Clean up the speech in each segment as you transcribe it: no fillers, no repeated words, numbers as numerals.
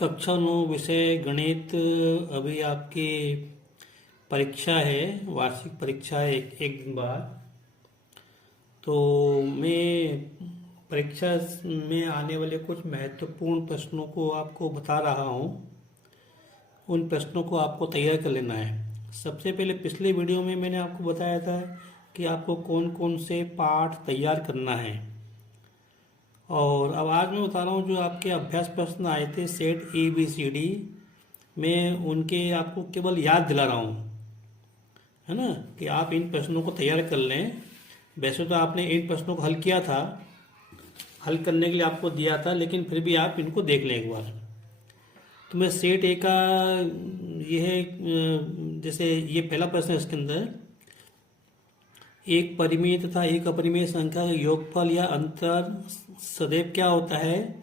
कक्षा 9 विषय गणित। अभी आपकी परीक्षा है, वार्षिक परीक्षा है एक दिन बाद। तो मैं परीक्षा में आने वाले कुछ महत्वपूर्ण प्रश्नों को आपको बता रहा हूँ। उन प्रश्नों को आपको तैयार कर लेना है। सबसे पहले पिछले वीडियो में मैंने आपको बताया था कि आपको कौन कौन से पाठ तैयार करना है, और अब आज मैं बता रहा हूँ जो आपके अभ्यास प्रश्न आए थे सेट ABCD में, उनके आपको केवल याद दिला रहा हूँ, है ना, कि आप इन प्रश्नों को तैयार कर लें। वैसे तो आपने इन प्रश्नों को हल किया था, हल करने के लिए आपको दिया था, लेकिन फिर भी आप इनको देख लें एक बार। तो मैं सेट A का ये है, जैसे ये पहला प्रश्न है, इसके अंदर एक परिमेय तथा एक अपरिमेय संख्या का योगफल या अंतर सदैव क्या होता है?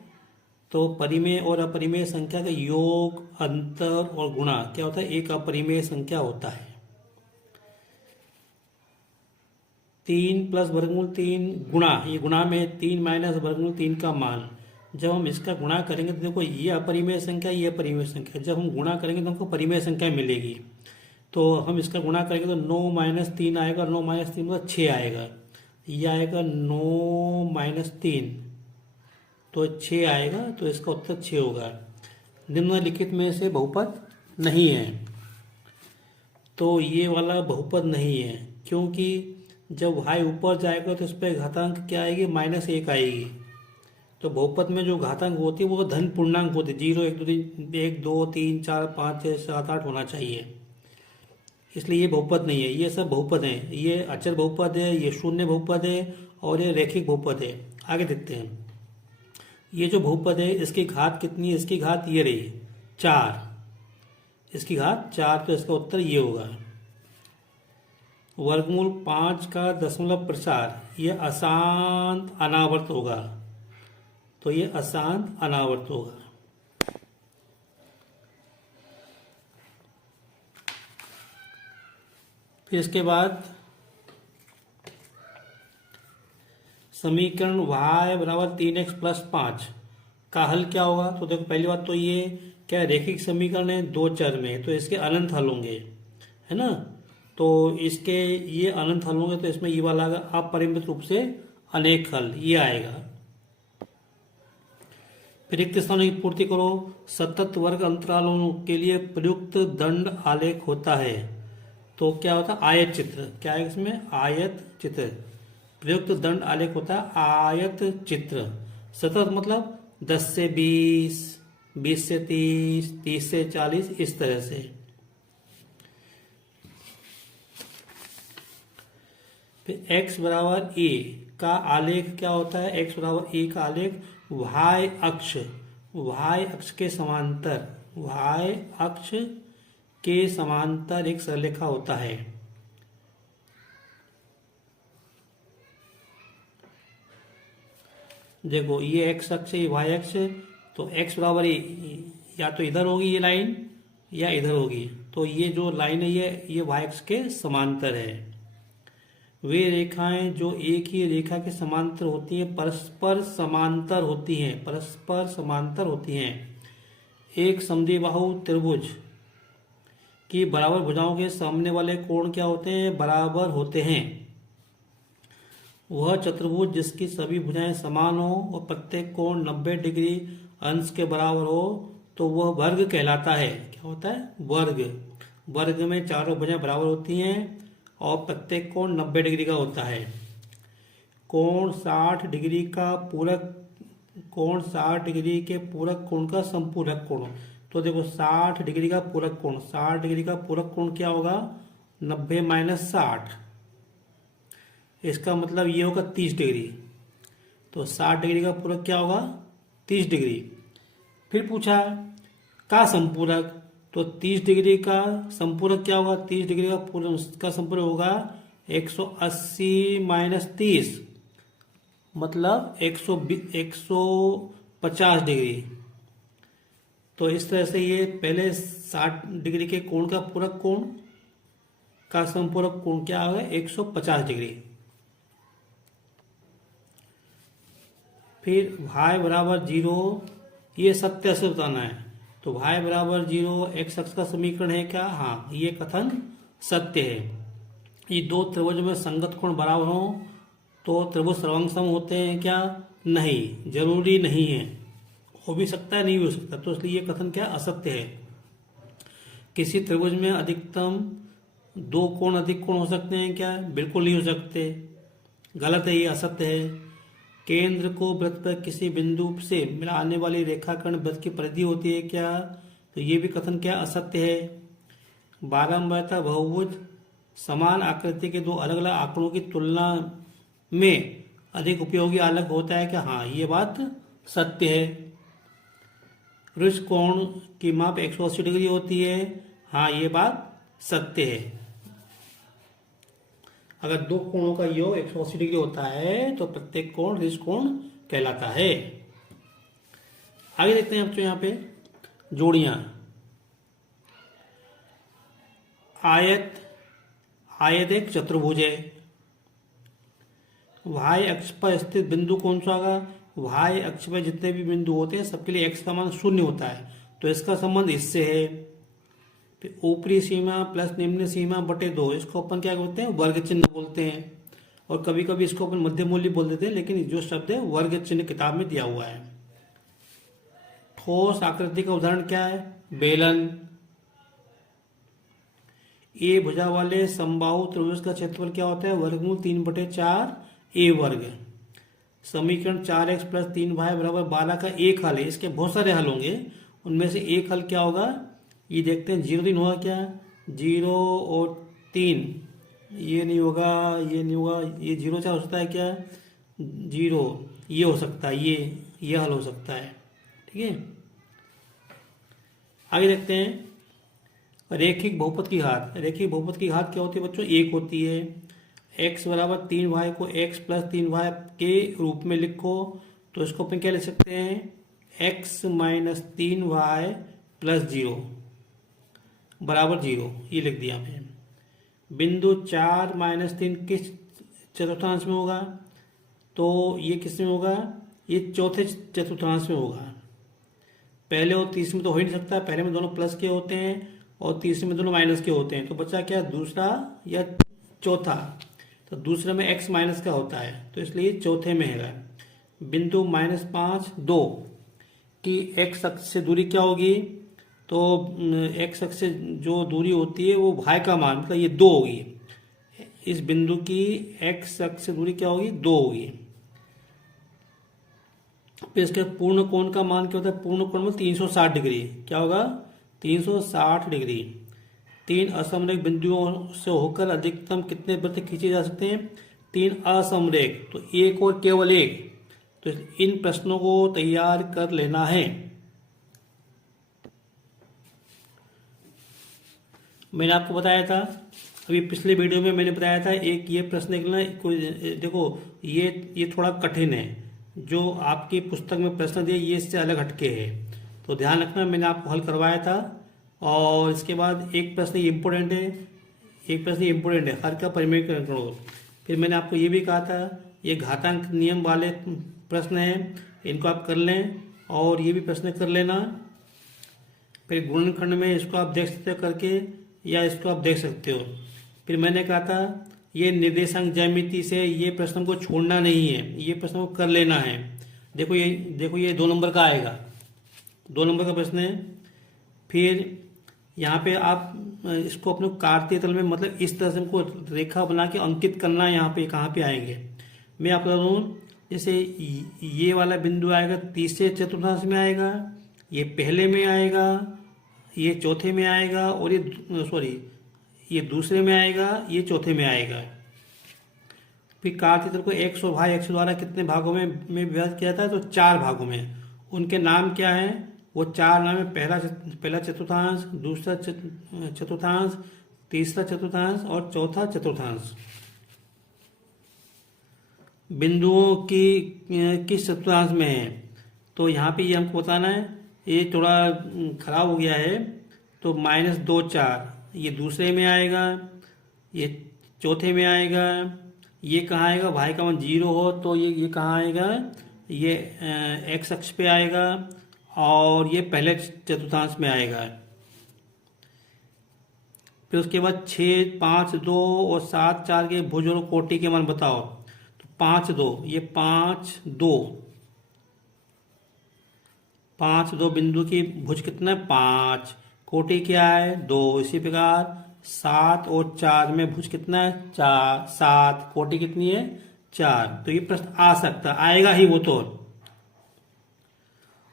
तो परिमेय और अपरिमेय संख्या का योग, अंतर और गुणा क्या होता है? एक अपरिमेय संख्या होता है। 3 प्लस वर्गमूल 3 गुणा, ये गुणा में 3 माइनस वर्गमूल 3 का मान, जब हम इसका गुणा करेंगे तो देखो ये अपरिमेय संख्या, ये अपरिमेय संख्या, जब हम गुणा करेंगे तो हमको परिमेय संख्या मिलेगी। तो हम इसका गुणा करेंगे तो 9 माइनस 3 आएगा, 9 माइनस 3 मतलब 6 आएगा। ये आएगा 9 माइनस 3 तो 6 आएगा, तो इसका उत्तर 6 होगा। निम्नलिखित में से बहुपद नहीं है, तो ये वाला बहुपद नहीं है, क्योंकि जब y ऊपर जाएगा तो इस पर घातांक क्या आएगी? -1 आएगी। तो बहुपद में जो घातांक होती है वो धन पूर्णांक होती है, 0 1 2 3 4 5 6 7 8 होना चाहिए, इसलिए ये बहुपद नहीं है। ये सब बहुपद हैं, ये अचर बहुपद है, ये शून्य बहुपद है, और ये रैखिक बहुपद है। आगे देखते हैं, ये जो बहुपद है इसकी घात कितनी है? इसकी घात ये रही 4, इसकी घात 4, तो इसका उत्तर ये होगा। वर्गमूल 5 का दशमलव प्रसार, ये अशांत अनावर्त होगा, तो ये अशांत अनावर्त होगा। फिर इसके बाद समीकरण y बराबर 3x प्लस 5 का हल क्या होगा? तो देखो पहली बात तो ये क्या रैखिक समीकरण है, 2 चर में, तो इसके अनंत हल होंगे, है ना। तो इसके ये अनंत हल होंगे, तो इसमें ये वाला आएगा अपरिमित रूप से अनेक हल, ये आएगा। फिर रिक्त स्थानों की पूर्ति करो। सतत वर्ग अंतरालों के लिए प्रयुक्त दंड आलेख होता है, तो क्या होता है? आयत चित्र। क्या है इसमें? आयत चित्र। प्रयुक्त दंड आलेख होता है आयत चित्र। सतत मतलब 10 से 20, 20 से 30, 30 से 40, इस तरह से। फिर x बराबर a का आलेख क्या होता है? x बराबर a का आलेख y अक्ष के समांतर, y अक्ष के समांतर एक सरलेखा होता है। देखो ये x अक्ष है, ये y अक्ष है, तो x बराबर या तो इधर होगी ये लाइन या इधर होगी, तो ये जो लाइन है ये y अक्ष के समांतर है। वे रेखाएं जो एक ही रेखा के समांतर होती हैं परस्पर समांतर होती हैं, परस्पर समांतर होती हैं। एक समद्विबाहु त्रिभुज कि बराबर भुजाओं के सामने वाले कोण क्या होते हैं? बराबर होते हैं। वह चतुर्भुज जिसकी सभी भुजाएं समान हो और प्रत्येक कोण 90 डिग्री अंश के बराबर हो, तो वह वर्ग कहलाता है। क्या होता है? वर्ग। वर्ग में चारों भुजाएं बराबर होती हैं और प्रत्येक कोण 90 डिग्री का होता है। कोण 60 डिग्री का पूरक, कोण 60 डिग्री के पूरक कोण का संपूरक कोण। तो देखो 60 डिग्री का पूरक कोण, 60 डिग्री का पूरक कोण क्या होगा? 90 माइनस 60, इसका मतलब ये होगा 30 डिग्री। तो 60 डिग्री का पूरक क्या होगा? 30 डिग्री। फिर पूछा का संपूरक, तो 30 डिग्री का संपूरक क्या होगा? 30 डिग्री का संपूरक होगा 180 माइनस 30, मतलब 150 डिग्री। तो इस तरह से ये पहले 60 डिग्री के कोण का पूरक कोण का संपूरक कोण क्या होगा? 150 डिग्री। फिर y बराबर 0, ये सत्य से बताना है। तो y बराबर 0 x अक्ष का समीकरण है क्या? हाँ, ये कथन सत्य है। ये दो त्रिभुज में संगत कोण बराबर हो तो त्रिभुज सर्वांग होते हैं क्या? नहीं, जरूरी नहीं है, हो भी सकता है, नहीं भी हो सकता। तो इसलिए ये कथन क्या? असत्य है। किसी त्रिभुज में अधिकतम दो कोण अधिक कोण हो सकते हैं क्या? बिल्कुल नहीं हो सकते, गलत है, ये असत्य है। केंद्र को वृत्त पर किसी बिंदु से मिलाने वाली रेखाखंड वृत्त की परिधि होती है क्या? तो ये भी कथन क्या? असत्य है। बारंबारता बहुभुज समान आकृति के दो अलग अलग आंकड़ों की तुलना में अधिक उपयोगी आलेख होता है क्या? हाँ, ये बात सत्य है। वृक्ष कोण की माप 180 डिग्री होती है। हाँ, ये बात सत्य है। अगर दो कोणों का योग 180 डिग्री होता है तो प्रत्येक कोण ऋष कोण कहलाता है। आगे देखते हैं बच्चों, यहाँ पे जोड़ियां। आयत एक चतुर्भुज है। y अक्ष पर स्थित बिंदु कौन सा होगा? y अक्ष पर जितने भी बिंदु होते हैं सबके लिए x का मान 0 होता है, तो इसका संबंध इससे है। फिर ऊपरी सीमा प्लस निम्न सीमा बटे 2, इसको अपन क्या बोलते हैं? वर्ग चिन्ह बोलते हैं, और कभी कभी इसको अपन मध्य मूल्य बोल देते हैं, लेकिन जो शब्द है वर्ग चिन्ह किताब में दिया हुआ है। ठोस आकृति का उदाहरण क्या है? बेलन। ए भुजा वाले समबाहु त्रिभुज का क्षेत्रफल क्या होता है? वर्गमूल 3/4 ए वर्ग। समीकरण 4x प्लस 3y बराबर 12 का एक हल है। इसके बहुत सारे हल होंगे, उनमें से एक हल क्या होगा ये देखते हैं। 0 3 होगा क्या? 0 और 3, ये नहीं होगा, ये नहीं होगा। ये 0 4 हो सकता है क्या? 0, ये हो सकता है, ये हल हो सकता है। ठीक है, आगे देखते हैं रेखिक बहुपद की घात। रेखिक बहुपद की घात क्या होती है बच्चों? 1 होती है। x बराबर 3y को x प्लस 3y के रूप में लिखो तो इसको अपन क्या लिख सकते हैं? x माइनस 3y प्लस 0 बराबर 0, ये लिख दिया हमने। बिंदु 4 माइनस 3 किस चतुर्थांश में होगा? तो ये किस में होगा? ये चौथे चतुर्थांश में होगा। पहले और तीसरे में तो हो ही नहीं सकता, पहले में दोनों प्लस के होते हैं और तीसरे में दोनों माइनस के होते हैं। तो बचा क्या? दूसरा या चौथा? तो दूसरे में x माइनस का होता है, तो इसलिए चौथे में है। बिंदु -5 2 की x अक्ष से दूरी क्या होगी? तो x अक्ष से जो दूरी होती है वो y का मान, मतलब ये 2 होगी। इस बिंदु की x अक्ष से दूरी क्या होगी? 2 होगी। फिर इसके पूर्ण कोण का मान क्या होता है? पूर्ण कोण में 360 डिग्री। क्या होगा? 360 डिग्री। 3 असमरेख बिंदुओं से होकर अधिकतम कितने वृत्त खींचे जा सकते हैं? 3 असमरेख, तो एक और केवल एक। तो इन प्रश्नों को तैयार कर लेना है। मैंने आपको बताया था अभी पिछले वीडियो में, मैंने बताया था एक ये प्रश्न निकलना कोई, देखो ये थोड़ा कठिन है। जो आपकी पुस्तक में प्रश्न दिए ये इससे अलग हटके है, तो ध्यान रखना, मैंने आपको हल करवाया था। और इसके बाद एक प्रश्न इम्पोर्टेंट है, एक प्रश्न इम्पोर्टेंट है, हर का परिमेयकरण करो। फिर मैंने आपको ये भी कहा था ये घातांक नियम वाले प्रश्न हैं, इनको आप कर लें, और ये भी प्रश्न कर लेना। फिर गुणनखंड में इसको आप देख सकते हो करके, या इसको आप देख सकते हो। फिर मैंने कहा था ये निर्देशांक ज्यामिति से ये प्रश्न को छोड़ना नहीं है, ये प्रश्न को कर लेना है। देखो ये 2 नंबर का आएगा, 2 नंबर का प्रश्न है। फिर यहाँ पे आप इसको अपने काटते तल में, मतलब इस तरह से हमको रेखा बना के अंकित करना है। यहाँ पे कहाँ पे आएंगे मैं आप बता दूँ, जैसे ये वाला बिंदु आएगा तीसरे चतुर्थांश में आएगा, ये पहले में आएगा, ये चौथे में आएगा, और ये दूसरे में आएगा, ये चौथे में आएगा। फिर काटते तल को x और y अक्ष द्वारा कितने भागों में विभाजित किया जाता है? तो 4 भागों में। उनके नाम क्या हैं? वो 4 नाम है, पहला चतुर्थांश, दूसरा चतुर्थांश, तीसरा चतुर्थांश और चौथा चतुर्थांश। बिंदुओं की किस चतुर्थांश में है? तो यहाँ पे ये हमको बताना है। ये थोड़ा खराब हो गया है, तो -2 4 ये दूसरे में आएगा, ये चौथे में आएगा। ये कहाँ आएगा? भाई का मान 0 हो तो ये कहाँ आएगा? ये x अक्ष पे आएगा, और ये पहले चतुर्थांश में आएगा। फिर उसके बाद 6, 5, 2 और 7, 4 के भुज और कोटि के मान बताओ। तो 5, 2, ये 5, 2, 5, 2 बिंदु की भुज कितना है 5, कोटि क्या है 2। इसी प्रकार 7 और 4 में भुज कितना है 4, 7, कोटि कितनी है 4। तो ये प्रश्न आ सकता, आएगा ही वो तो।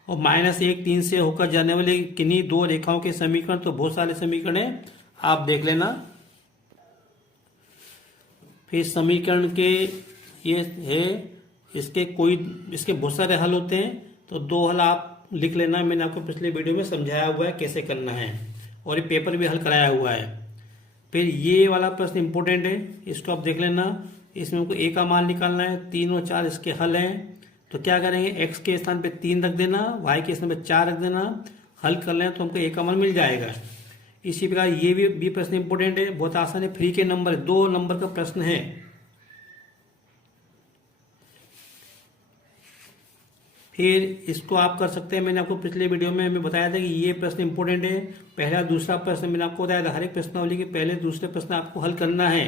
और -1, 3 से होकर जाने वाली किन्हीं दो रेखाओं के समीकरण, तो बहुत सारे समीकरण है, आप देख लेना। फिर समीकरण के ये है, इसके बहुत सारे हल होते हैं, तो 2 हल आप लिख लेना। मैंने आपको पिछले वीडियो में समझाया हुआ है कैसे करना है, और ये पेपर भी हल कराया हुआ है। फिर ये वाला प्रश्न इंपॉर्टेंट है, इसको आप देख लेना। इसमें हमको ए का मान निकालना है, 3 और 4 इसके हल हैं। तो क्या करेंगे, एक्स के स्थान पे 3 रख देना, वाई के स्थान पे 4 रख देना, हल कर लें तो हमको ए का मान मिल जाएगा। इसी प्रकार ये भी प्रश्न इंपॉर्टेंट है, बहुत आसान है, फ्री के नंबर 2 नंबर का प्रश्न है। फिर इसको आप कर सकते हैं, मैंने आपको पिछले वीडियो में हमें बताया था कि ये प्रश्न इंपॉर्टेंट है। पहला दूसरा प्रश्न मैंने आपको बताया था, हर एक प्रश्नावली के पहले दूसरे प्रश्न आपको हल करना है।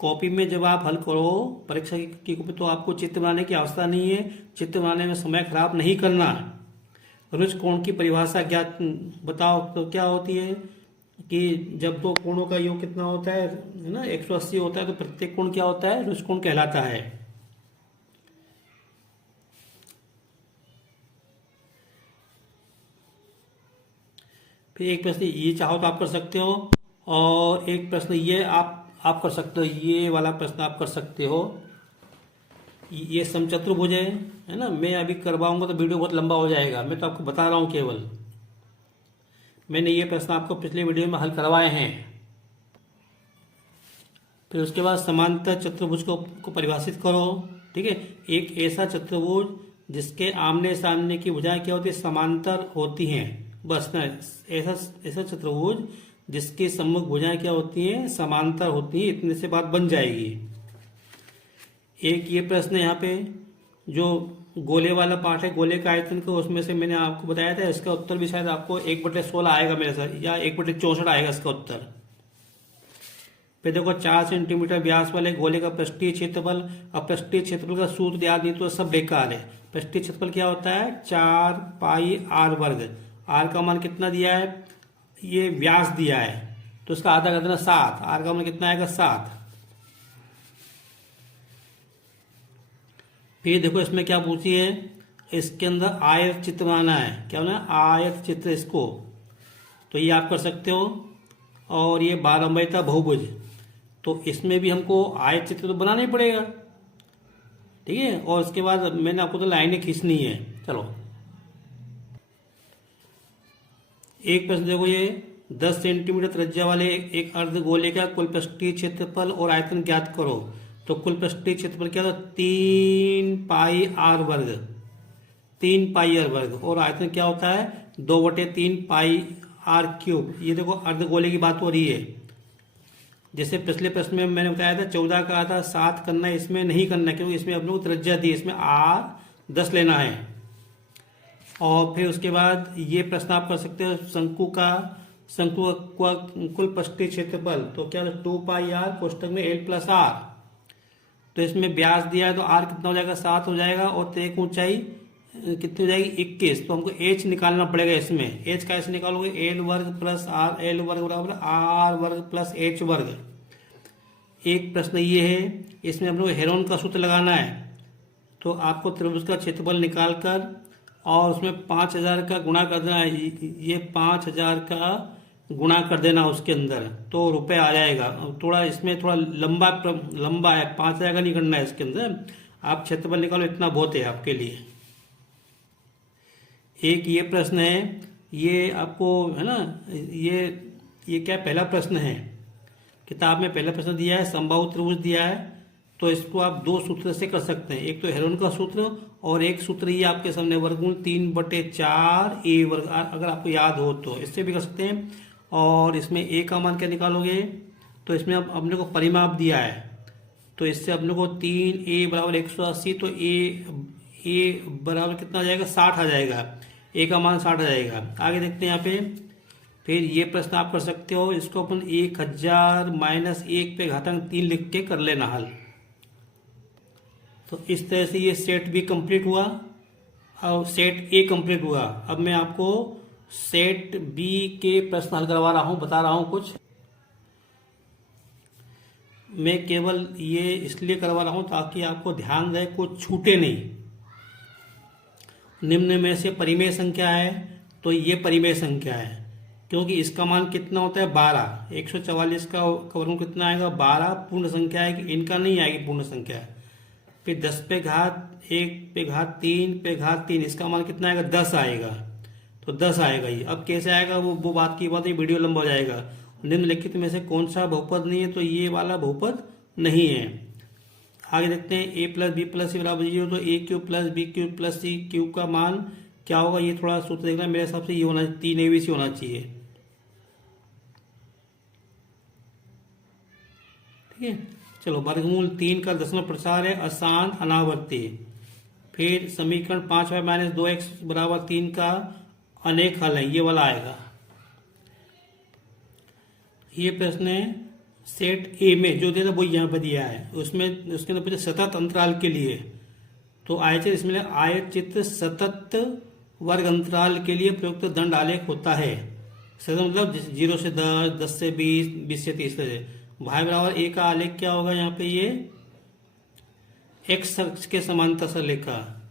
कॉपी में जब आप हल करो परीक्षा की कॉपी, तो आपको चित्र बनाने की आवश्यकता नहीं है। चित्र बनाने में समय खराब नहीं करना। रुज कोण की परिभाषा क्या बताओ, तो क्या होती है कि जब दो कोणों का योग कितना होता है ना 180 होता है, तो प्रत्येक कोण क्या होता है, रुज कोण कहलाता है। फिर एक प्रश्न ये चाहो तो आप कर सकते हो, और एक प्रश्न ये आप कर सकते हो, ये वाला प्रश्न आप कर सकते हो। ये समचतुर्भुज है ना। मैं अभी करवाऊंगा तो वीडियो बहुत लंबा हो जाएगा, मैं तो आपको बता रहा हूं केवल। मैंने ये प्रश्न आपको पिछले वीडियो में हल करवाए हैं। फिर उसके बाद समांतर चतुर्भुज को परिभाषित करो। ठीक है, एक ऐसा चतुर्भुज जिसके आमने सामने की भुजाएं क्या होती है, समांतर होती हैं। बस ना, ऐसा चतुर्भुज जिसकी सम्मुख भुजाएं क्या होती हैं, समांतर होती हैं, इतने से बात बन जाएगी। एक ये प्रश्न है यहाँ पे, जो गोले वाला पार्ट है, गोले का आयतन को, उसमें से मैंने आपको बताया था, इसका उत्तर भी शायद आपको 1/16 आएगा मेरे साथ, या 1/64 आएगा इसका उत्तर। फिर देखो 4 सेंटीमीटर व्यास वाले गोले का पृष्ठीय क्षेत्रफल। अब पृष्ठीय क्षेत्रफल का सूत्र याद नहीं तो सब बेकार है। पृष्ठीय क्षेत्रफल क्या होता है, 4 पाई r वर्ग। r का मान कितना दिया है, ये व्यास दिया है, तो इसका आधा कर देना 7। r का मान कितना आएगा 7। फिर देखो इसमें क्या पूछी है, इसके अंदर आयत चित्र बनाना है। क्या बनाना है, आयत चित्र इसको। तो ये आप कर सकते हो। और ये बारंबारिता बहुभुज, तो इसमें भी हमको आयत चित्र तो बनाना ही पड़ेगा। ठीक है, और उसके बाद मैंने आपको तो लाइनें खींचनी है। चलो एक प्रश्न देखो, ये 10 सेंटीमीटर त्रिज्या वाले एक अर्धगोले का कुल पृष्ठीय क्षेत्रफल और आयतन ज्ञात करो। तो कुल पृष्ठीय क्षेत्रफल क्या था, 3 पाई r वर्ग, 3 पाई r वर्ग, और आयतन क्या होता है 2/3 पाई r क्यूब। ये देखो अर्धगोले की बात हो रही है। जैसे पिछले प्रश्न में मैंने बताया था 14 का था, 7 करना है, इसमें नहीं करना, क्योंकि इसमें अपने को त्रिज्या दी, इसमें r 10 लेना है। और फिर उसके बाद ये प्रश्न आप कर सकते हो, शंकु का कुल पृष्ठीय क्षेत्रफल, तो क्या 2 पाई r कोष्टक में l प्लस r। तो इसमें व्यास दिया है, तो r कितना हो जाएगा 7 हो जाएगा, और एक ऊंचाई कितनी हो जाएगी 21। तो हमको h निकालना पड़ेगा। इसमें h का ऐसे निकालोगे, l वर्ग प्लस r, l वर्ग बराबर r वर्ग प्लस h वर्ग। एक प्रश्न ये है, इसमें हम लोग हेरोन का सूत्र लगाना है। तो आपको त्रिभुज का क्षेत्रफल निकाल कर और उसमें 5000 का गुणा कर देना है। ये 5000 का गुणा कर देना उसके अंदर, तो रुपए आ जाएगा। थोड़ा इसमें थोड़ा लंबा है, 5000 का नहीं करना है इसके अंदर। आप क्षेत्रफल निकालो, इतना बहुत है आपके लिए। एक ये प्रश्न है, ये आपको है ना, ये क्या पहला प्रश्न है, किताब में पहला प्रश्न दिया है, समबाहु त्रिभुज दिया है। तो इसको आप 2 सूत्र से कर सकते हैं, एक तो हेरोन का सूत्र, और एक सूत्र ये आपके सामने वर्गमूल 3/4 a वर्ग, अगर आपको याद हो तो इससे भी कर सकते हैं। और इसमें a का मान क्या निकालोगे, तो इसमें अब अपने को परिमाप दिया है, तो इससे अपने को 3a बराबर 180, तो ए बराबर कितना आ जाएगा, 60 आ जाएगा, ए का मान 60 आ जाएगा। आगे देखते हैं यहाँ पे, फिर ये प्रश्न आप कर सकते हो, इसको अपन 1000 माइनस 1 पे घातांक 3 लिख के कर लेना हल। तो इस तरह से ये सेट बी कंप्लीट हुआ और सेट ए कंप्लीट हुआ। अब मैं आपको सेट बी के प्रश्न हल करवा रहा हूँ, बता रहा हूँ कुछ। मैं केवल ये इसलिए करवा रहा हूँ ताकि आपको ध्यान रहे, कुछ छूटे नहीं। निम्न में से परिमेय संख्या है, तो ये परिमेय संख्या है, क्योंकि इसका मान कितना होता है 12। 144 का वर्गमूल कितना आएगा 12, पूर्ण संख्या है कि इनका नहीं आएगी पूर्ण संख्या। फिर 10 पे घात 1 पे घात 3 पे घात 3, इसका मान कितना आएगा 10 आएगा, तो 10 आएगा ये। अब कैसे आएगा वो बात की बात है, वीडियो लंबा हो जाएगा। निम्नलिखित में से कौन सा बहुपद नहीं है, तो ये वाला बहुपद नहीं है। आगे देखते हैं, A plus B plus C बराबर 0, तो A cube plus B cube plus C cube का मान क्या होगा, ये थोड़ा सूत्र देखना। मेरे हिसाब से ये होना, 3 ABC होना चाहिए, ठीक है। चलो, वर्गमूल 3 का दशमलव प्रसार है, अशांत अनावर्ती। फिर समीकरण 5y माइनस 2x बराबर 3 का अनेक हल है, ये वाला आएगा। ये प्रश्न है सेट ए में जो दिया था वो यहाँ पर दिया है, उसमें उसके अंदर पूछा सतत अंतराल के लिए, तो आयत इसमें आयत चित्र सतत वर्ग अंतराल के लिए प्रयुक्त दंड आलेख होता है। सतत मतलब 0 से 10, 10 से 20, 20 से 30 से। भाई बराबर ए का आलेख क्या होगा यहाँ पे, ये एक्स अक्ष के समांतर से लेखा।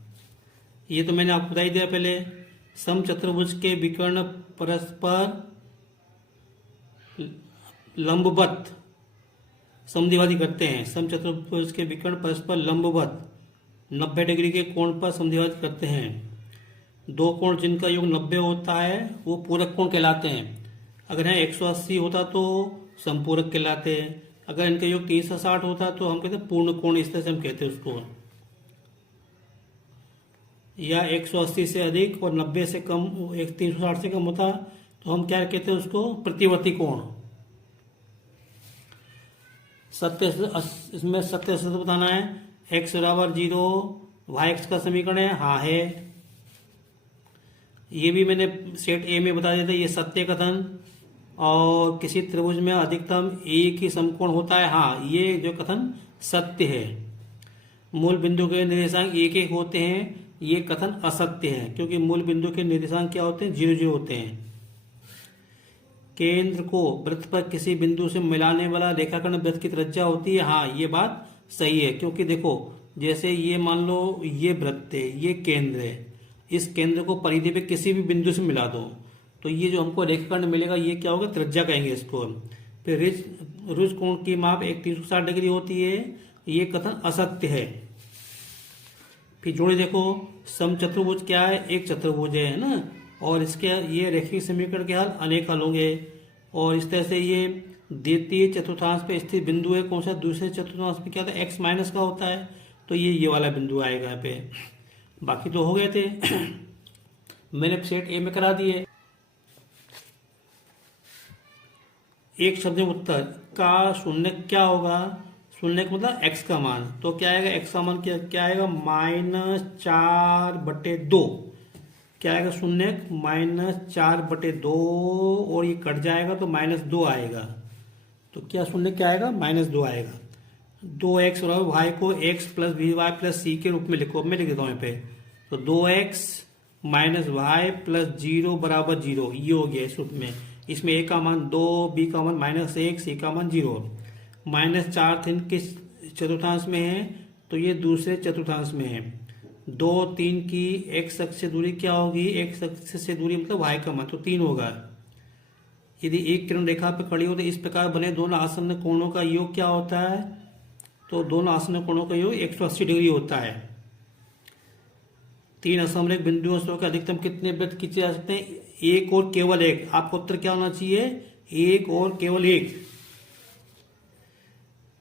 ये तो मैंने आपको बता ही दिया पहले। समचतुर्भुज के विकर्ण परस्पर लंबवत समद्विभाजन करते हैं। समचतुर्भुज के विकर्ण परस्पर लंबवत 90 डिग्री के कोण पर समद्विभाजन करते हैं। दो कोण जिनका योग 90 होता है वो पूरक कोण कहलाते हैं। अगर यहाँ 180 होता तो संपूरक कहलाते हैं। अगर इनका योग 360 होता तो हम कहते हैं पूर्ण कोण, इस तरह से हम कहते हैं उसको। या 180 से अधिक और 90 से कम, 360 से कम होता तो हम क्या कहते हैं उसको, प्रतिवर्ती कोण। सत्य इसमें सत्य सत्य बताना है। x बराबर 0 y का समीकरण है, हाँ है। ये भी मैंने सेट ए में बता दिया था, ये सत्य कथन। और किसी त्रिभुज में अधिकतम एक ही समकोण होता है, हाँ ये जो कथन सत्य है। मूल बिंदु के निर्देशांक एक एक होते हैं, ये कथन असत्य है, क्योंकि मूल बिंदु के निर्देशांक क्या होते हैं, 0 0 होते हैं। केंद्र को वृत्त पर किसी बिंदु से मिलाने वाला रेखाखंड वृत्त की त्रिज्या होती है, हाँ ये बात सही है। क्योंकि देखो, जैसे ये मान लो ये वृत्त है, ये केंद्र है, इस केंद्र को परिधि पे किसी भी बिंदु से मिला दो तो ये जो हमको रेखाखंड मिलेगा ये क्या होगा, त्रिज्या कहेंगे इसको। फिर रुज कोण की माप 360 डिग्री होती है, ये कथन असत्य है। फिर जोड़े देखो, समचतुर्भुज क्या है, एक चतुर्भुज है ना, और इसके ये रेखीय समीकरण के हल अनेक हल होंगे। और इस तरह से ये द्वितीय चतुर्थांश पे स्थित बिंदु है, कौन सा, दूसरे चतुर्थांश पे क्या होता है, x माइनस का होता है, तो ये वाला बिंदु आएगा यहाँ पे। बाकी तो हो गए थे मैंने सेट ए में करा दिए। एक शब्द उत्तर का शून्य क्या होगा, शून्य का मतलब x का मान, तो क्या आएगा, x का मान क्या आएगा, -4/2। क्या आएगा, शून्य -4/2, और ये कट जाएगा तो -2 आएगा। तो क्या शून्य क्या आएगा, -2 आएगा। 2x और y को x plus B Y plus C के रूप में लिखो। मैं लिख देता हूँ यहाँ पे, तो 2x माइनस वाई प्लस 0 बराबर 0, ये हो गया इस रूप में। इसमें a का मान 2, b का मान -1, c का मान 0। -4 3 किस चतुर्थांश में है, तो ये दूसरे चतुर्थांश में है। 2 3 की x अक्ष से दूरी क्या होगी, x अक्ष से दूरी मतलब y का मान, तो 3 होगा। यदि एक किरण रेखा पर खड़ी हो तो इस प्रकार बने दोनों आसन्न कोणों का योग क्या होता है, तो दोनों आसन्न कोणों का योग 180 डिग्री होता है। 3 असमरेख बिंदुओं से अधिकतम कितने वृत्त खींचे जा सकते हैं, एक और केवल एक। आपका उत्तर क्या होना चाहिए, एक और केवल एक।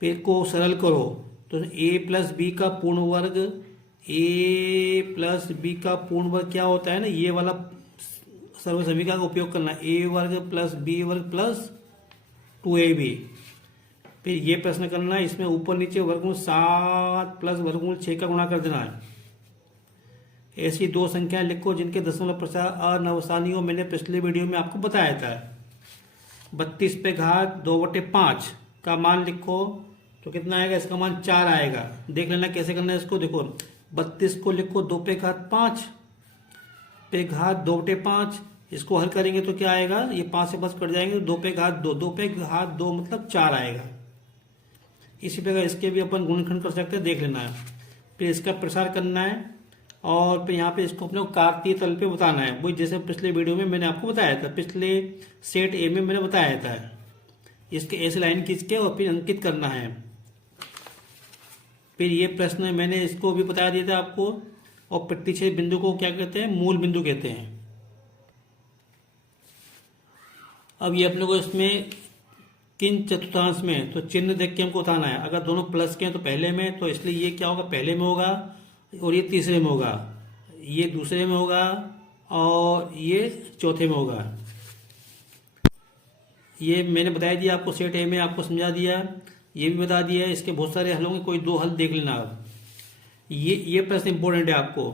पे को सरल करो तो a प्लस बी का पूर्ण वर्ग, a प्लस बी का पूर्ण वर्ग क्या होता है ना, ये वाला सर्व समीकरण का उपयोग करना, a वर्ग प्लस बी वर्ग प्लस 2ab। फिर ये प्रश्न करना है, इसमें ऊपर नीचे वर्गमूल 7 प्लस वर्गमूल 6 का गुणा कर देना है। ऐसी दो संख्याएं लिखो जिनके दशमलव प्रचार अनवसानी हो। मैंने पिछले वीडियो में आपको बताया था। 32 पे घात 2/5 का मान लिखो तो कितना आएगा, इसका मान 4 आएगा। देख लेना कैसे करना है इसको। देखो 32 को लिखो 2 पे घात 5 पे घात 2/5, इसको हल करेंगे तो क्या आएगा, ये 5 से 5 कट जाएंगे तो 2 पे घात 2, 2 पे घात 2 मतलब 4 आएगा। इसी प्रकार इसके भी अपन गुणनखंड कर सकते हैं, देख लेना है। फिर इसका प्रसार करना है और फिर यहाँ पे इसको अपने कार्तीय तल पे बताना है। वही जैसे पिछले वीडियो में मैंने आपको बताया था, पिछले सेट ए में मैंने बताया था। इसके ऐसे लाइन खींच के और फिर अंकित करना है। फिर ये प्रश्न मैंने इसको भी बता दिया था आपको। और प्रतिच्छेद बिंदु को क्या कहते हैं, मूल बिंदु कहते हैं। अब ये अपने को इसमें किन चतुर्थांश में, तो चिन्ह देख के हमको बताना है। अगर दोनों प्लस के हैं तो पहले में, तो इसलिए ये क्या होगा, पहले में होगा और ये तीसरे में होगा, ये दूसरे में होगा और ये चौथे में होगा। ये मैंने बताया दिया आपको, सेट ए में आपको समझा दिया, ये भी बता दिया। इसके बहुत सारे हल होंगे, कोई 2 हल देख लेना आप। ये प्रश्न इंपॉर्टेंट है आपको,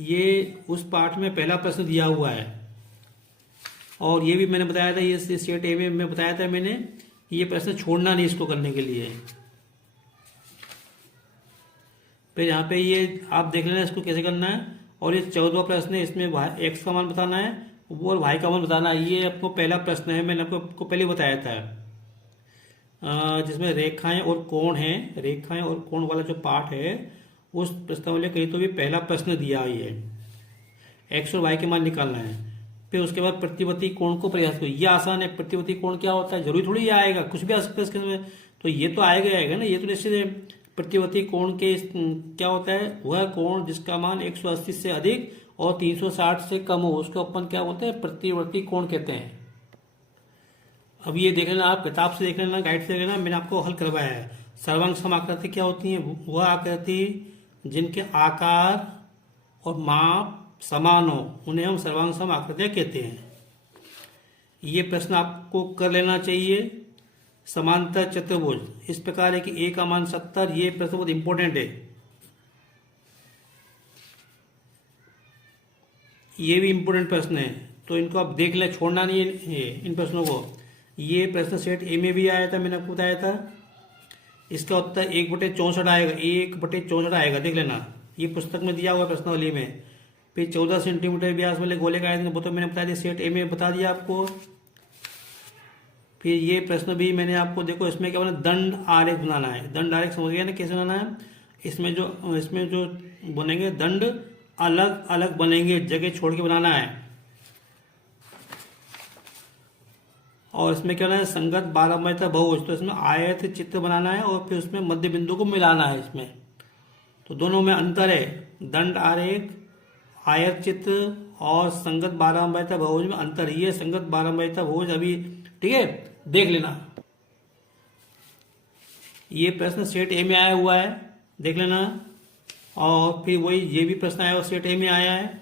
ये उस पार्ट में पहला प्रश्न दिया हुआ है। और ये भी मैंने बताया था, ये सेट ए में मैं बताया था मैंने, ये प्रश्न छोड़ना नहीं इसको करने के लिए। फिर यहाँ पे ये आप देख लेना इसको कैसे करना है। और ये 14वां प्रश्न है, इसमें एक्स का मान बताना है और वाई का मान बताना है। ये आपको पहला प्रश्न है, मैंने आपको पहले बताया था, जिसमें रेखाएं और कोण है। रेखाएं और कोण वाला जो पार्ट है उस प्रश्नावली कहीं तो भी पहला प्रश्न दिया ही है। एक्स और वाई के मान निकालना है। फिर उसके बाद प्रतिवर्ती कोण को प्रयास करो। ये आसान है। प्रतिवर्ती कोण क्या होता है, जरूरी थोड़ी ये आएगा, कुछ भी आ सकता है इसके में, तो ये तो आएगा ना, ये तो निश्चित है। प्रतिवर्ती कोण के क्या होता है, वह कोण जिसका मान 180 से अधिक और 360 से कम हो, उसको अपन क्या बोलते हैं, प्रतिवर्ती कोण कहते हैं। अब ये देख लेना आप, किताब से देख लेना, गाइड से देख लेना, मैंने आपको हल करवाया है। सर्वांग सम आकृति क्या होती है, वह आकृति जिनके आकार और माप समान हो उन्हें हम सर्वांग सम आकृतियां कहते हैं। ये प्रश्न आपको कर लेना चाहिए। समांतर चतुर्भुज इस प्रकार है कि ए का मान 70, ये प्रश्न बहुत इंपॉर्टेंट है। ये भी इंपॉर्टेंट प्रश्न है, तो इनको आप देख ले, छोड़ना नहीं है इन प्रश्नों को। ये प्रश्न सेट ए में भी आया था, मैंने आपको बताया था। इसका उत्तर 1/64 आएगा, 1/64 आएगा, देख लेना। ये पुस्तक में दिया हुआ प्रश्नावली में। फिर 14 सेंटीमीटर व्यास वाले गोले का आयतन, वो तो मैंने बता दिया, सेट ए में बता दिया आपको। फिर ये प्रश्न भी मैंने आपको, देखो इसमें क्या बनाना, दंड आरेख बनाना है। दंड आरेख समझ गया ना कैसे बनाना है। इसमें जो बनेंगे दंड अलग अलग बनेंगे, जगह छोड़ के बनाना है। और इसमें क्या बनाना है, संगत 12 बारहमासी बहुभुज, तो इसमें आयत चित्र बनाना है और फिर उसमें मध्य बिंदु को मिलाना है इसमें। तो दोनों में अंतर है, दंड आरेख, आयत चित्र और संगत 12 बारहमासी बहुभुज में अंतर। ये संगत 12 बारहमासी बहुभुज अभी, ठीक है, देख लेना। ये प्रश्न सेट ए में आया हुआ है, देख लेना। और फिर वही ये भी प्रश्न आया हुआ सेट ए में आया है।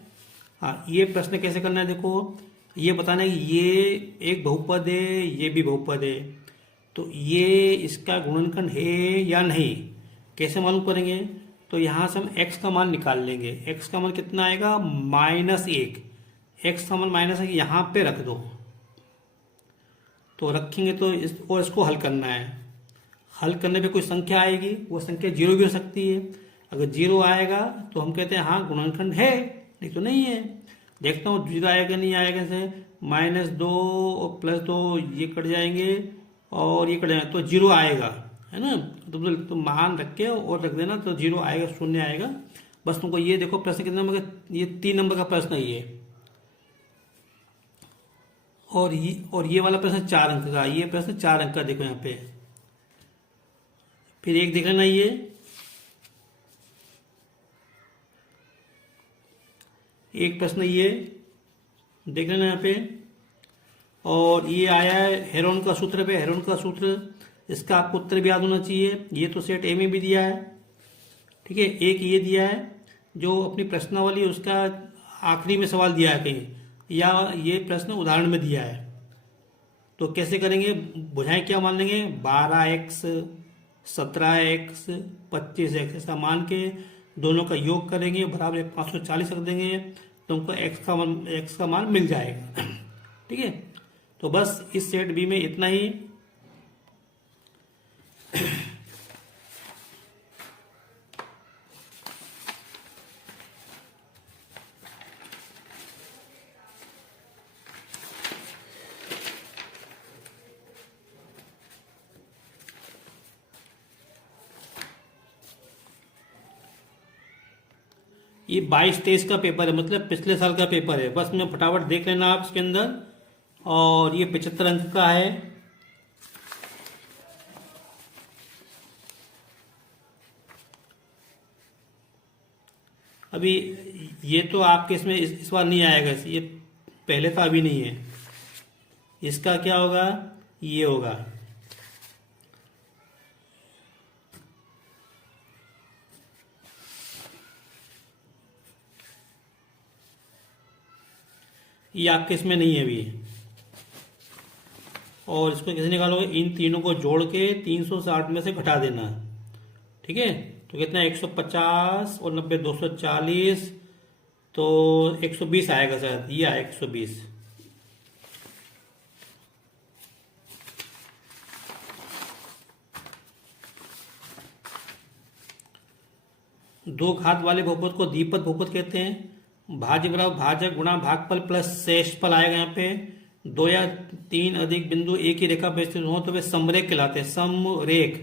हाँ, ये प्रश्न कैसे करना है, देखो ये बताना है कि ये एक बहुपद है, ये भी बहुपद है, तो ये इसका गुणनखंड है या नहीं, कैसे मालूम करेंगे। तो यहाँ से हम x का मान निकाल लेंगे। x का मान कितना आएगा, -1। x का मान -1 यहाँ पे रख दो, तो रखेंगे तो और इसको हल करना है। हल करने पे कोई संख्या आएगी, वो संख्या 0 भी हो सकती है। अगर 0 आएगा तो हम कहते हैं हाँ गुणनखंड है, नहीं तो नहीं है। देखता हूँ 0 आएगा नहीं आएगा, जैसे -2 और +2 ये कट जाएंगे और ये कट जाएंगे तो 0 आएगा, है ना। तो मान रख के और रख देना तो 0 आएगा, 0 आएगा। बस तुमको ये देखो प्रश्न कितना नंबर का, ये 3 नंबर का प्रश्न है ये। और ये वाला प्रश्न 4 अंक का, ये प्रश्न 4 अंक का, देखो यहाँ पे। फिर एक देख लेना, ये एक प्रश्न ये देख लेना यहाँ पे। और ये आया है हेरोन का सूत्र पे, हेरोन का सूत्र, इसका आपको उत्तर भी याद होना चाहिए। ये तो सेट ए में भी दिया है, ठीक है। एक ये दिया है जो अपनी प्रश्नावली उसका आखिरी में सवाल दिया है कहीं, या ये प्रश्न उदाहरण में दिया है। तो कैसे करेंगे, बुझाएं क्या मान लेंगे, 12x 17x 25x ऐसा मान के दोनों का योग करेंगे बराबर 540 रख देंगे, तो हमको एक्स का मान मिल जाएगा। ठीक है, तो बस इस सेट बी में इतना ही। ये 22-23 का पेपर है, मतलब पिछले साल का पेपर है। बस मैं फटाफट देख लेना आप इसके अंदर। और ये 75 अंक का है। अभी ये तो आपके इसमें इस बार नहीं आएगा, ये पहले का अभी नहीं है। इसका क्या होगा, ये होगा। ये आपके इसमें नहीं है अभी। और इसको कैसे निकालोगे, इन तीनों को जोड़ के 360 में से घटा देना। ठीक है, तो कितना 150 और 90 240, तो 120 आएगा शायद, ये आएगा 120। दो घात वाले बहुपद को द्विपद बहुपद कहते हैं। भाज्य बराबर भाजक गुणा भागफल प्लस शेषफल आएगा। यहाँ पे 2 या 3 अधिक बिंदु एक ही रेखा पर स्थित हो तो वे समरेख कहलाते हैं, समरेख।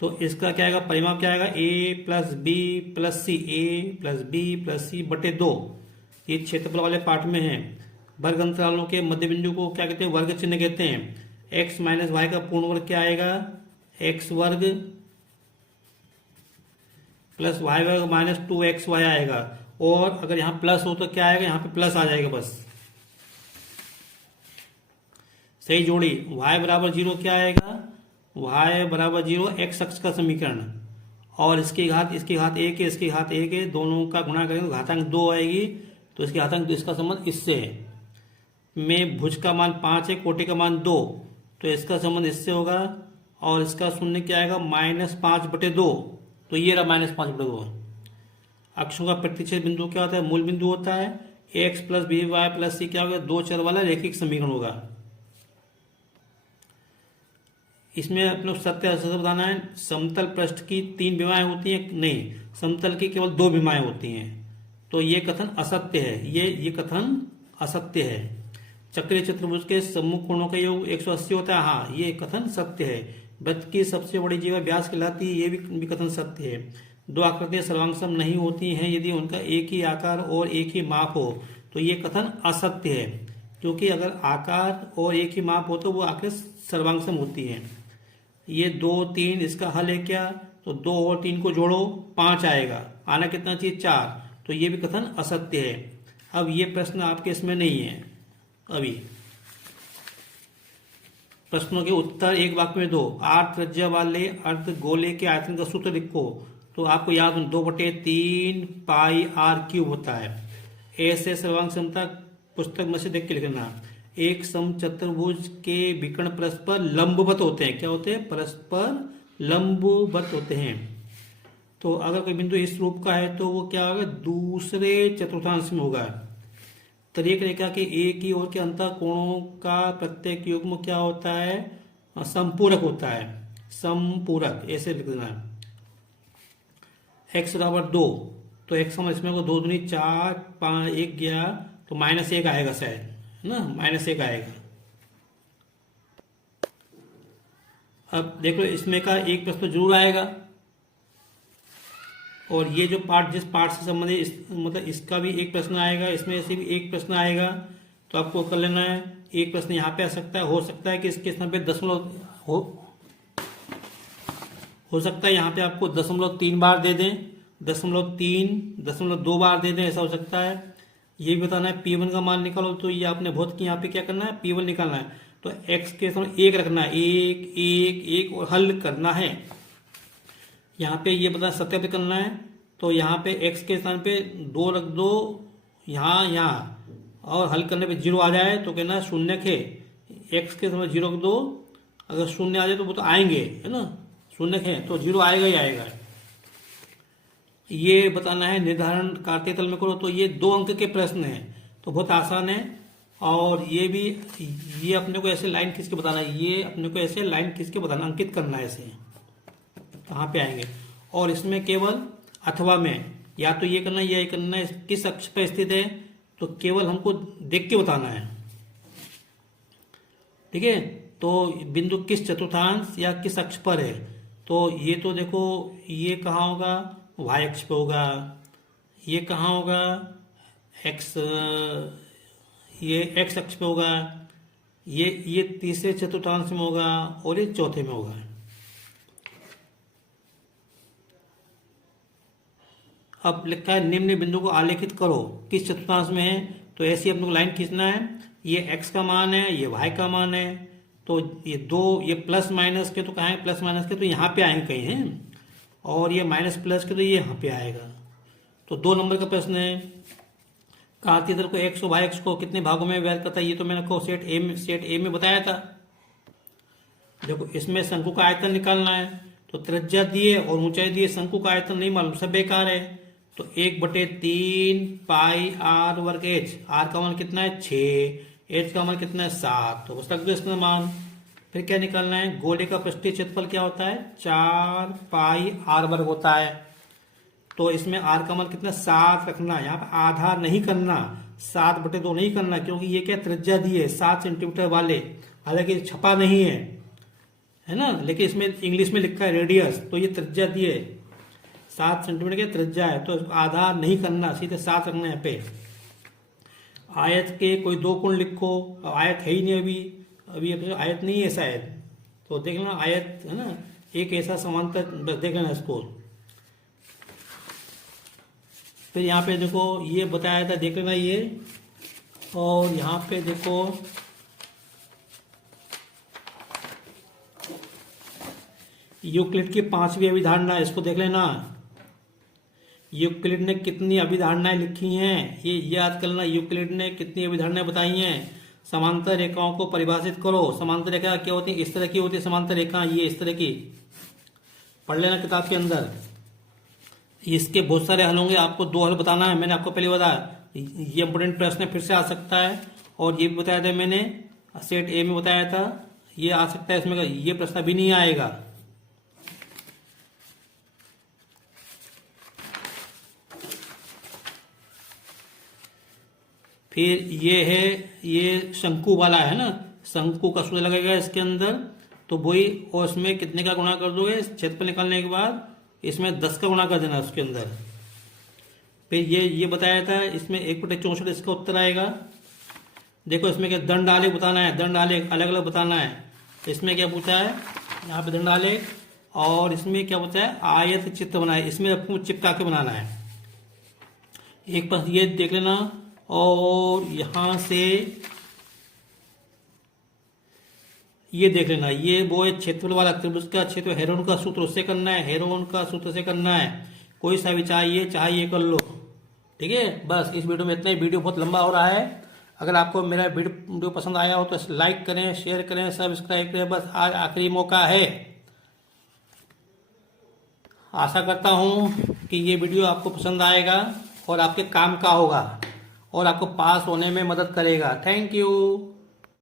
तो इसका क्या आएगा, परिमाप क्या आएगा, ए प्लस बी प्लस सी, ए प्लस बी प्लस सी बटे 2। ये क्षेत्रफल वाले पार्ट में है। वर्ग अंतरालों के मध्य बिंदु को क्या कहते हैं, वर्ग चिन्ह कहते हैं। एक्स माइनस वाई का पूर्ण वर्ग क्या आएगा, एक्स वर्ग प्लस वाई वर्ग माइनस 2xy आएगा। और अगर यहाँ प्लस हो तो क्या आएगा, यहाँ पे प्लस आ जाएगा बस। सही जोड़ी, y बराबर 0 क्या आएगा, y बराबर 0 एक्स अक्ष का समीकरण। और इसकी घात 1 है, इसकी घात 1 है, दोनों का गुणा करेंगे तो घातांक 2 आएगी। तो इसकी घातांक 2, इसका संबंध इससे है। में भुज का मान 5 है, कोटि का मान 2, तो इसका संबंध इससे होगा। और इसका शून्य क्या आएगा, -5 बटे 2। तो ये रहा -5 बटे 2। अक्षों का प्रतिच्छेद बिंदु क्या होता है, मूल बिंदु होता है। X plus B Y plus C क्या होगा, 2 चर वाला रैखिक समीकरण होगा। इसमें अपने सत्य असत्य बताना है। समतल पृष्ठ की 3 विमाएं होती हैं, नहीं, समतल की केवल 2 विमाएं होती हैं। तो ये कथन असत्य है, ये कथन असत्य है। चक्रीय चतुर्भुज के सम्मुख कोणों का योग 180 होता है, हाँ, ये कथन सत्य है। वृत्त की सबसे बड़ी जीवा व्यास कहलाती है, ये भी कथन सत्य है। 2 आकृतियां सर्वांगसम नहीं होती हैं यदि उनका एक ही आकार और एक ही माप हो, तो ये कथन असत्य है। क्योंकि अगर आकार और एक ही माप हो तो वो आकृति सर्वांगसम होती है। ये 2 3, इसका हल है क्या, तो 2 और 3 को जोड़ो 5 आएगा, आना कितना चाहिए 4। तो ये भी कथन असत्य है। अब ये प्रश्न आपके इसमें नहीं है। अभी प्रश्नों के उत्तर एक वाक्य में दो। आर त्रिज्या वाले अर्ध गोले के आयतन का सूत्र लिखो। तो आपको याद हो 2/3 पाई आर क्यूब होता है। ऐसे सर्वांग क्षमता पुस्तक में से देख के लिखना। एक समचतुर्भुज के विकर्ण परस्पर लंबवत होते हैं, क्या होते हैं, परस्पर लंबवत होते हैं। तो अगर कोई बिंदु इस रूप का है तो वो क्या होगा, दूसरे चतुर्थांश में होगा। तरीक रेखा के एक ही ओर के अंतर कोणों का प्रत्येक युग्म क्या होता है, संपूरक होता है, संपूरक। ऐसे लिख देना। x बराबर 2, तो x हम इसमें को 2 दूनी 4 5 1 गया तो -1 आएगा शायद, है ना, -1 आएगा। अब देख लो इसमें का एक प्रश्न तो जरूर आएगा। और ये जो पार्ट जिस पार्ट से संबंधित मतलब इसका भी एक प्रश्न आएगा, इसमें से भी एक प्रश्न आएगा। तो आपको कर लेना है। एक प्रश्न यहाँ पे आ सकता है, हो सकता है कि इसके स्थान पे दशमलव हो सकता है यहाँ पे आपको 0.3 बार दे दें, 0.3 0.2 बार दे दें, ऐसा हो सकता है। ये भी बताना है P1 का मान निकालो। तो ये आपने बहुत कि यहाँ पे क्या करना है, P1 निकालना है। तो x के स्थान 1 रखना है, 1 1 1 और हल करना है। यहाँ पे ये बता सत्यापित करना है। तो यहाँ पे x के स्थान पे 2 रख दो, यहाँ और हल करने पे 0 आ जाए तो कहना शून्य है। x के स्थान 0 रख दो, अगर शून्य आ जाए तो वो तो आएंगे, है ना, शून्य है तो 0 आएगा ही आएगा। ये बताना है निर्धारण कार्तीय तल में करो। तो ये 2 अंक के प्रश्न है, तो बहुत आसान है। और ये भी, ये अपने को ऐसे लाइन खींच के बताना है, ये अपने को ऐसे लाइन खींच के बताना, अंकित करना है ऐसे, कहाँ पे आएंगे। और इसमें केवल अथवा में या तो ये करना है या ये करना है, किस अक्ष पर स्थित है तो केवल हमको देख के बताना है, ठीक है। तो बिंदु किस चतुर्थांश या किस अक्ष पर है, तो ये तो देखो ये कहाँ होगा, वाई अक्ष पे होगा। ये कहाँ होगा, एक्स, ये एक्स अक्ष पे होगा। ये तीसरे चतुर्थांश में होगा और ये चौथे में होगा। अब लिखा है निम्न बिंदु को आलेखित करो, किस चतुर्थांश में है, तो ऐसी अपने को लाइन खींचना है। ये x का मान है, ये y का मान है, तो ये दो, ये प्लस माइनस के तो कहाँ है, प्लस माइनस के तो यहाँ पे आएंगे कहीं हैं, और ये माइनस प्लस के तो ये यहाँ पे आएगा। तो 2 नंबर का प्रश्न है, कार्तीय तल को x और y को कितने भागों में व्यक्त करता है, ये तो मैंने को सेट ए में बताया था। देखो इसमें शंकु का आयतन निकालना है, तो त्रिज्या दिए और ऊंचाई दिए, शंकु का आयतन नहीं मालूम, सब बेकार है। तो 1/3 पाई आर वर्ग एच, आर का मान कितना है 6, एच का मान कितना है 7, तो बस रख दो इसका मान। फिर क्या निकालना है, गोले का पृष्ठीय क्षेत्रफल क्या होता है 4 पाई आर वर्ग होता है। तो इसमें आर का मान कितना 7 रखना है, यहाँ पे आधा नहीं करना, 7/2 नहीं करना, क्योंकि ये क्या त्रिज्या दी है 7 सेंटीमीटर वाले, हालांकि छपा नहीं है ना, लेकिन इसमें इंग्लिश में लिखा है रेडियस, तो ये त्रिज्या दी है 7 सेंटीमीटर की त्रिज्या है, तो आधा नहीं करना, सीधे 7 रखना है यहाँ पे। आयत के कोई 2 कोण लिखो, आयत है ही नहीं अभी आयत नहीं है शायद, तो देख लेना आयत है ना, एक ऐसा समांतर देख लेना इसको। फिर यहाँ पे देखो ये बताया था, देख लेना ये, और यहाँ पे देखो यूक्लिड की 5वीं अभिधारणा, इसको देख लेना। यूक्लिड ने कितनी अभिधारणाएं लिखी हैं, ये याद कर लेना, यूक्लिड ने कितनी अभिधारणाएं बताई हैं। समांतर रेखाओं को परिभाषित करो, समांतर रेखा क्या होती है, इस तरह की होती है समांतर रेखा, ये इस तरह की, पढ़ लेना किताब के अंदर। इसके बहुत सारे हल होंगे, आपको 2 हल बताना है, मैंने आपको पहले बताया, ये इंपोर्टेंट प्रश्न फिर से आ सकता है। और ये भी बताया था मैंने, सेट ए में बताया था, ये आ सकता है, इसमें ये प्रश्न भी नहीं आएगा। फिर ये है, ये शंकु वाला है ना, शंकु का सूत्र लगेगा इसके अंदर, तो वही, और इसमें कितने का गुणा कर दोगे क्षेत्रफल निकालने के बाद, इसमें 10 का गुणा कर देना उसके अंदर। फिर ये बताया था, इसमें 1/64 इसका उत्तर आएगा। देखो इसमें क्या दंड आलेख बताना है, दंड आलेख अलग अलग बताना है। इसमें क्या पूछा है, यहाँ पे दंड आलेख, और इसमें क्या पूछा है आयत चित्र बनाए, इसमें आपको चिपका के बनाना है। एक पास ये देख लेना, और यहां से ये देख लेना, ये वो है क्षेत्रफल वाला त्रिभुज का क्षेत्र, हेरोन का सूत्र उससे करना है, हेरोन का सूत्र से करना है, कोई सा भी चाहे ये कर लो, ठीक है। बस इस वीडियो में इतना ही, वीडियो बहुत लंबा हो रहा है। अगर आपको मेरा वीडियो पसंद आया हो तो लाइक करें, शेयर करें, सब्सक्राइब करें, बस आज आखिरी मौका है। आशा करता हूं कि ये वीडियो आपको पसंद आएगा और आपके काम का होगा और आपको पास होने में मदद करेगा। Thank you.